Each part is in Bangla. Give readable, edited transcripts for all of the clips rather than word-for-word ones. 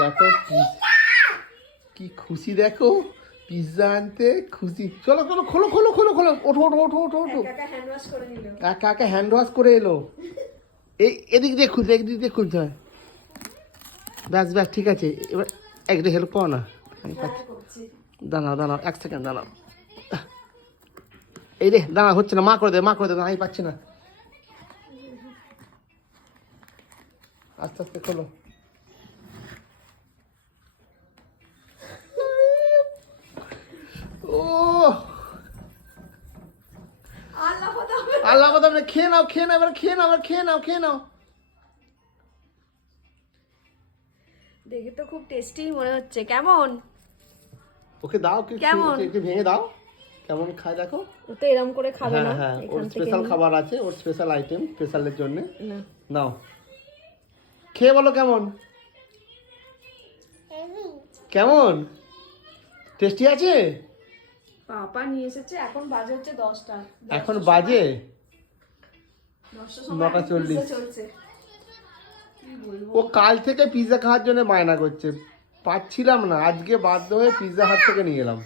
দেখো কি খুশি, দেখো পিৎজা আনতে খুশি। চলো চলো, খোলো খোলো খোলো খোলো, ওঠো ওঠো ওঠো ওঠো ওঠো। একা একা হ্যান্ড ওয়াশ করে এলো। এই এদিক দিয়ে খুলতে, এদিক দিয়ে খুলতে হয়। ব্যাস ব্যাস, ঠিক আছে। এবার একটু হেল্প করো না। দাঁড়াও দাঁড়াও, 1 সেকেন্ড দাঁড়াও। এই রে দাঁড়া, হচ্ছে না, মা করে দে, মা করে দে, আমি পাচ্ছি না। আস্তে আস্তে খোলো। ও আল্লাহ বাদাম, খেয়ে নাও খেয়ে নাও, এবার খেয়ে নাও, এবার খেয়ে নাও, খেয়ে নাও। দেখে তো খুব টেস্টি মনে হচ্ছে। কেমন? ওকে দাও, কেমন? একটু ভেঙে দাও, কেমন খায় দেখো। ও তো এরকম করে খাবে না, হ্যাঁ, ওর এখান থেকে স্পেশাল নিয়ে। খাবার আছে, ওর স্পেশাল আইটেম, স্পেশালের জন্য না। নাও, খেয়ে বলো কেমন। কেমন টেস্টি আছে? পাপা নিয়ে এসেছে, এখন বাজে হচ্ছে 10টা। এখন বাজে 10টার সময় 9:40 পিৎজা চলছে। কি বলবো? ও কাল থেকে পিৎজা খাওয়ার জন্য বায়না করছে, পাচ্ছিলাম না, আজকে বাধ্য হয়ে পিৎজা হাট থেকে নিয়ে এলাম।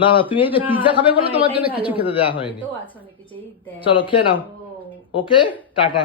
না না, তুমি এই যে পিৎজা খাবে বলে তোমার জন্য কিছু খেতে দেওয়া হয়নি। চলো খেয়ে নাও। ওকে, টাটা।